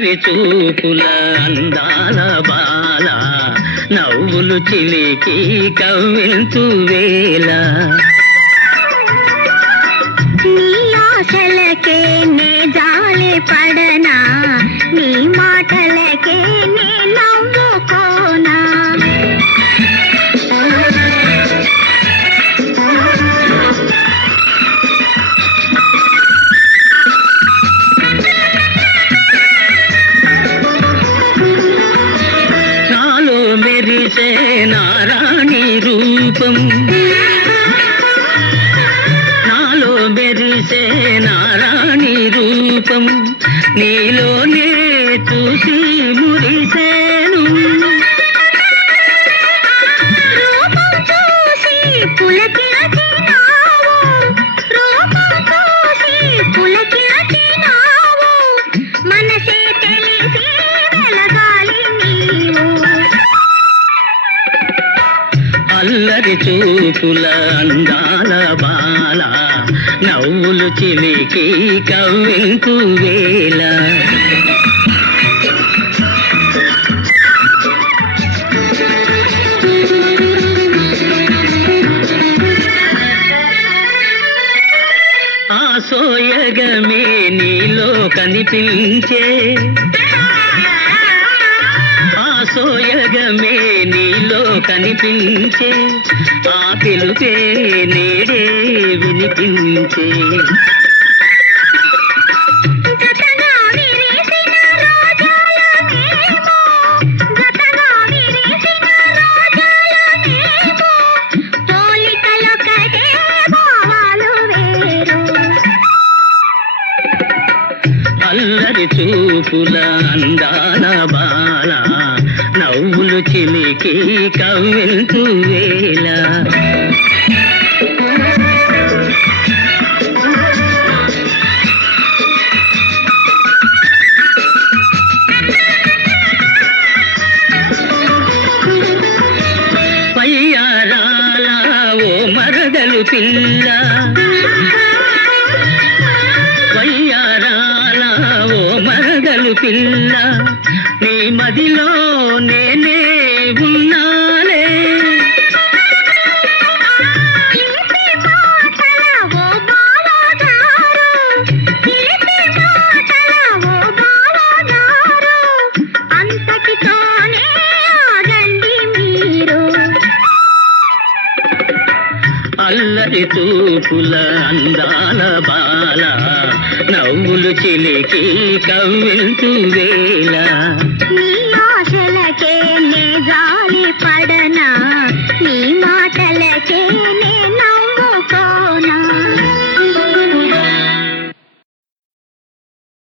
అల్లరి చూపుల అందాల బాల నవ్వులు చిలికి కవ్వించు వేళ నీ ఆశలకే నే జాలి పడనా నీ మాటలకే నే నవ్వుకోనా నాలో మెరిసే నారాణి రూపం నాలో మెరిసే నారాణి రూపం నీలోనే చూసి మురిసేను రూపం చూసి పులకిలచినావు రూపం చూసి పులకిలచినావు మనసే తెలిసి వెలగాలి నీవు అల్లరి చూపుల అందాల బాల నవ్వులు చిలికి కవ్వించు వేళ ఆ సోయగమే నీలో కనిపించే ఆ సోయగమే నీలో కనిపించే ఆ పిలుపే నేడే వినిపించే జతగా విరిసిన రోజాలనేమో జతగా విరిసిన రోజాలనేమో పోలికలొకటే భావాలు వేరు అల్లరి చూపుల అందాల బాల నవ్వులు చిలికి కవ్వించు వేళ పయ్యారాల ఓ మరదలు పిల్ల వయ్యారాల ఓ మరదలు పిల్ల నీ మదిలో నేనే ఉన్నాలే తీపి మాటల ఓ బావగారు తీపి మాటల ఓ బావగారు అంతటితోనే ఆగండి మీరు అల్లరి చూపుల అందాల బాల నవ్వులు చిలికి కవ్వించు వేళ నీ